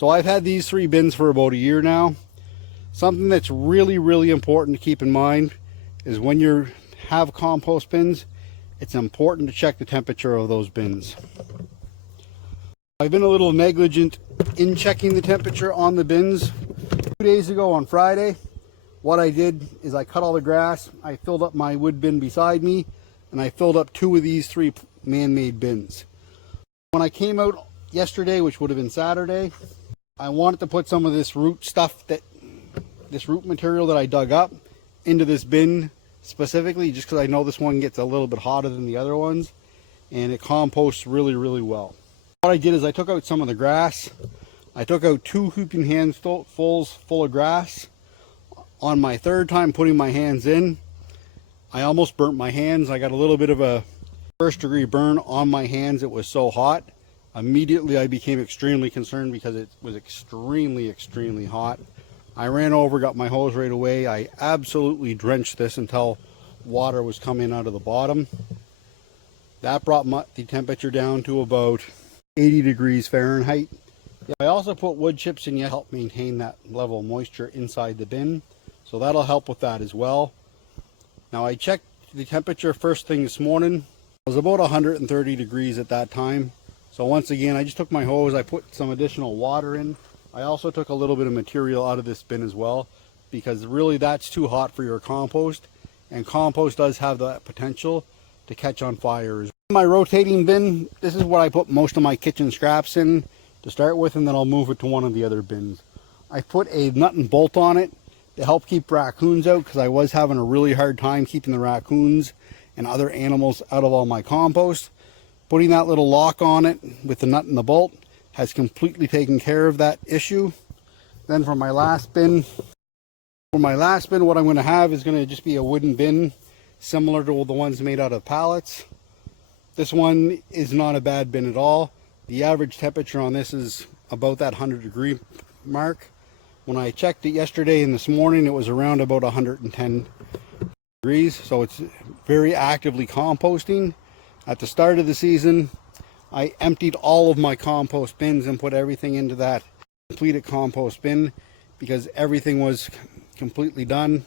So I've had these 3 bins for about a year now. Something that's really important to keep in mind is when you have compost bins, it's important to check the temperature of those bins. I've been a little negligent in checking the temperature on the bins. 2 days ago on Friday, what I did is I cut all the grass, I filled up my wood bin beside me, and I filled up 2 of these 3 man-made bins. When I came out yesterday, which would have been Saturday, I wanted to put some of this root material that I dug up into this bin specifically, just because I know this one gets a little bit hotter than the other ones, and it composts really well. What I did is I took out some of the grass. I took out 2 heaping handfuls full of grass. On my 3rd time putting my hands in, I almost burnt my hands. I got a little bit of a 1st-degree burn on my hands. It was so hot. Immediately I became extremely concerned because it was extremely hot. I ran over, got my hose right away. I absolutely drenched this until water was coming out of the bottom. That brought the temperature down to about 80 degrees Fahrenheit. I also put wood chips in to help maintain that level of moisture inside the bin, so that'll help with that as well. Now I checked the temperature first thing this morning. It was about 130 degrees at that time. So once again, I just took my hose, I put some additional water in. I also took a little bit of material out of this bin as well, because really that's too hot for your compost, and compost does have that potential to catch on fire. In my rotating bin, this is what I put most of my kitchen scraps in to start with, and then I'll move it to one of the other bins. I put a nut and bolt on it to help keep raccoons out, because I was having a really hard time keeping the raccoons and other animals out of all my compost. Putting that little lock on it with the nut and the bolt has completely taken care of that issue. Then for my last bin, what I'm going to have is going to just be a wooden bin similar to the ones made out of pallets. This one is not a bad bin at all. The average temperature on this is about that 100-degree mark. When I checked it yesterday and this morning, it was around about 110 degrees, so it's very actively composting. At the start of the season, I emptied all of my compost bins and put everything into that completed compost bin because everything was completely done.